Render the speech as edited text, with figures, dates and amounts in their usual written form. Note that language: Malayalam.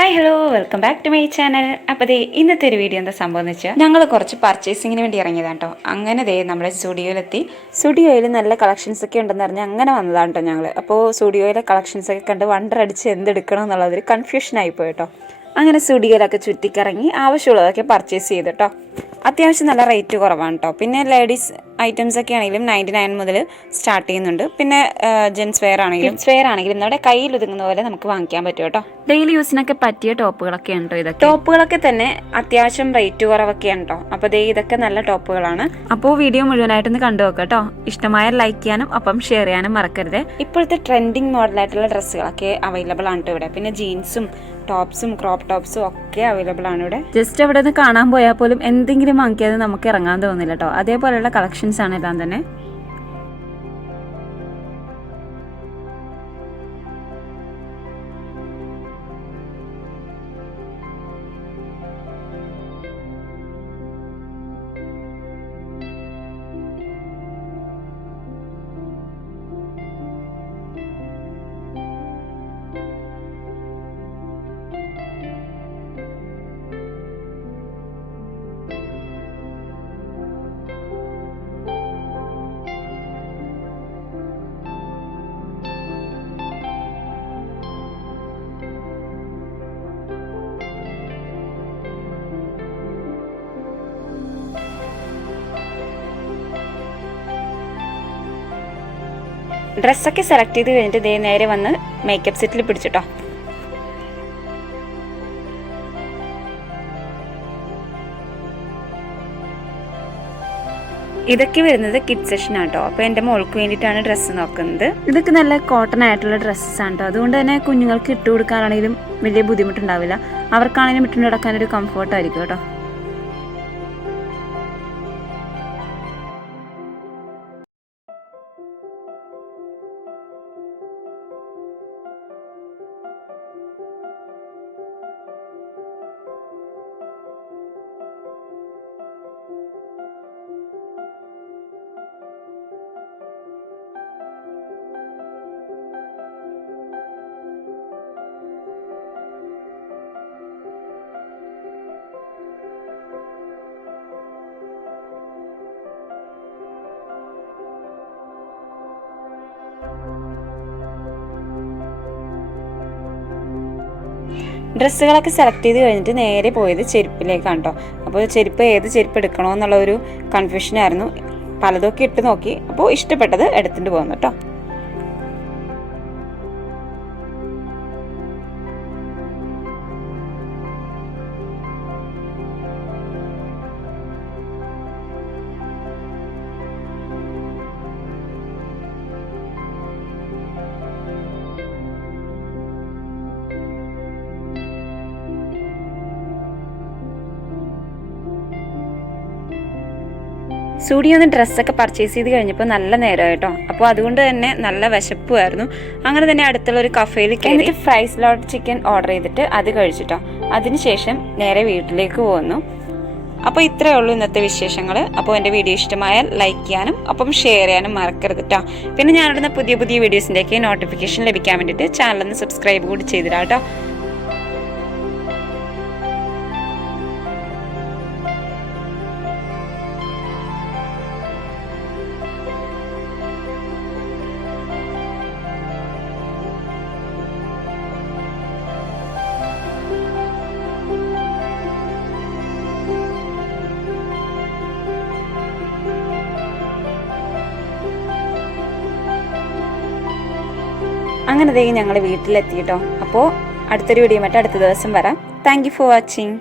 Hi hello welcome back to my channel. അപ്പോൾ ദേ ഇന്നത്തെ ഒരു വീഡിയോ എന്താ സംഭവം എന്ന് വെച്ചാൽ ഞങ്ങൾ കുറച്ച് പർച്ചേസിങ്ങിന് വേണ്ടി ഇറങ്ങിയതാണ് കേട്ടോ. അങ്ങനെ ദേ നമ്മുടെ സ്റ്റുഡിയോയിലെത്തി. സ്റ്റുഡിയോയിൽ നല്ല കളക്ഷൻസ് ഒക്കെ ഉണ്ടെന്ന് പറഞ്ഞാൽ അങ്ങനെ വന്നതാണ് കേട്ടോ ഞങ്ങൾ. അപ്പോൾ സ്റ്റുഡിയോയിലെ കളക്ഷൻസ് ഒക്കെ കണ്ട് വണ്ടർ അടിച്ച് എന്തെടുക്കണം എന്നുള്ളതൊരു കൺഫ്യൂഷനായി പോയി കേട്ടോ. അങ്ങനെ സ്റ്റുഡിയോയിലൊക്കെ ചുറ്റിക്കറങ്ങി ആവശ്യമുള്ളതൊക്കെ പർച്ചേസ് ചെയ്ത് കേട്ടോ. അത്യാവശ്യം നല്ല റേറ്റ് കുറവാണ് കേട്ടോ. പിന്നെ ലേഡീസ് ഐറ്റംസ് ഒക്കെ ആണെങ്കിലും 99 മുതൽ സ്റ്റാർട്ട് ചെയ്യുന്നുണ്ട്. പിന്നെ ജെൻസ് വെയർ ആണെങ്കിലും നമ്മുടെ കയ്യിൽ ഒതുങ്ങുന്ന പോലെ നമുക്ക് വാങ്ങിക്കാൻ പറ്റും കേട്ടോ. ഡെയിലി യൂസിനൊക്കെ പറ്റിയ ടോപ്പുകളൊക്കെ ഉണ്ടോ ഇതൊക്കെ. ടോപ്പുകളൊക്കെ തന്നെ അത്യാവശ്യം റേറ്റ് കുറവൊക്കെയാണ് കേട്ടോ. അപ്പോൾ ദേ ഇതൊക്കെ നല്ല ടോപ്പുകളാണ്. അപ്പോൾ വീഡിയോ മുഴുവനായിട്ടൊന്ന് കണ്ടു നോക്കാം കേട്ടോ. ഇഷ്ടമായ ലൈക്ക് ചെയ്യാനും ഒപ്പം ഷെയർ ചെയ്യാനും മറക്കരുത്. ഇപ്പോഴത്തെ ട്രെൻഡിങ് മോഡലായിട്ടുള്ള ഡ്രസ്സുകളൊക്കെ അവൈലബിൾ ആണ് കേട്ടോ ഇവിടെ. പിന്നെ ജീൻസും ടോപ്സും ക്രോപ്പ് ടോപ്സും ഒക്കെ അവൈലബിൾ ആണ് ഇവിടെ. ജസ്റ്റ് അവിടെ നിന്ന് കാണാൻ പോയാൽ പോലും എന്തെങ്കിലും വാങ്ങിക്കാതെ നമുക്ക് ഇറങ്ങാൻ തോന്നില്ല കേട്ടോ. അതേപോലെയുള്ള കളക്ഷൻസ് ആണ് എല്ലാം തന്നെ. ഡ്രസ്സൊക്കെ സെലക്ട് ചെയ്ത് കഴിഞ്ഞിട്ട് ദേ നേരെ വന്ന് മേക്കപ്പ് സെറ്റിൽ പിടിച്ചിട്ടോ. ഇതൊക്കെ വരുന്നത് കിഡ് സെഷൻ ആട്ടോ. അപ്പോൾ എൻ്റെ മോൾക്ക് വേണ്ടിയിട്ടാണ് ഡ്രസ്സ് നോക്കുന്നത്. ഇതൊക്കെ നല്ല കോട്ടൺ ആയിട്ടുള്ള ഡ്രസ്സസ് ആണ് കേട്ടോ. അതുകൊണ്ട് തന്നെ കുഞ്ഞുങ്ങൾക്ക് ഇട്ട് കൊടുക്കാനാണെങ്കിലും വലിയ ബുദ്ധിമുട്ടുണ്ടാവില്ല. അവർക്കാണെങ്കിലും ഇട്ട് നടക്കാനൊരു കംഫർട്ടായിരിക്കും കേട്ടോ. ഡ്രസ്സുകളൊക്കെ സെലക്ട് ചെയ്ത് കഴിഞ്ഞിട്ട് നേരെ പോയത് ചെരുപ്പിലേക്കാണ് കേട്ടോ. അപ്പോൾ ഏത് ചെരുപ്പ് എടുക്കണോ എന്നുള്ള ഒരു കൺഫ്യൂഷനായിരുന്നു. പലതൊക്കെ ഇട്ട് നോക്കി. അപ്പോൾ ഇഷ്ടപ്പെട്ടത് എടുത്തിട്ട് പോകുന്നു കേട്ടോ. സ്റ്റുഡിയോ നിന്ന് ഡ്രസ്സൊക്കെ പർച്ചേസ് ചെയ്ത് കഴിഞ്ഞപ്പോൾ നല്ല നേരമായി കേട്ടോ. അപ്പോൾ അതുകൊണ്ട് തന്നെ നല്ല വിശപ്പുമായിരുന്നു. അങ്ങനെ തന്നെ അടുത്തുള്ള ഒരു കഫേയിൽ കയറി ഫ്രൈസ് ലോട്ട് ചിക്കൻ ഓർഡർ ചെയ്തിട്ട് അത് കഴിച്ചിട്ടോ. അതിനുശേഷം നേരെ വീട്ടിലേക്ക് പോകുന്നു. അപ്പോൾ ഇത്രയേ ഉള്ളൂ ഇന്നത്തെ വിശേഷങ്ങൾ. അപ്പോൾ എൻ്റെ വീഡിയോ ഇഷ്ടമായാൽ ലൈക്ക് ചെയ്യാനും ഒപ്പം ഷെയർ ചെയ്യാനും മറക്കരുത് കേട്ടോ. പിന്നെ ഞാനിടുന്ന പുതിയ വീഡിയോസിൻ്റെയൊക്കെ നോട്ടിഫിക്കേഷൻ ലഭിക്കാൻ വേണ്ടിയിട്ട് ചാനലൊന്ന് സബ്സ്ക്രൈബ് കൂടി ചെയ്തിടാം കേട്ടോ. അങ്ങനെ ഞങ്ങൾ വീട്ടിലെത്തി കേട്ടോ. അപ്പോൾ അടുത്തൊരു വീഡിയോ അടുത്ത ദിവസം വരാം. Thank you for watching.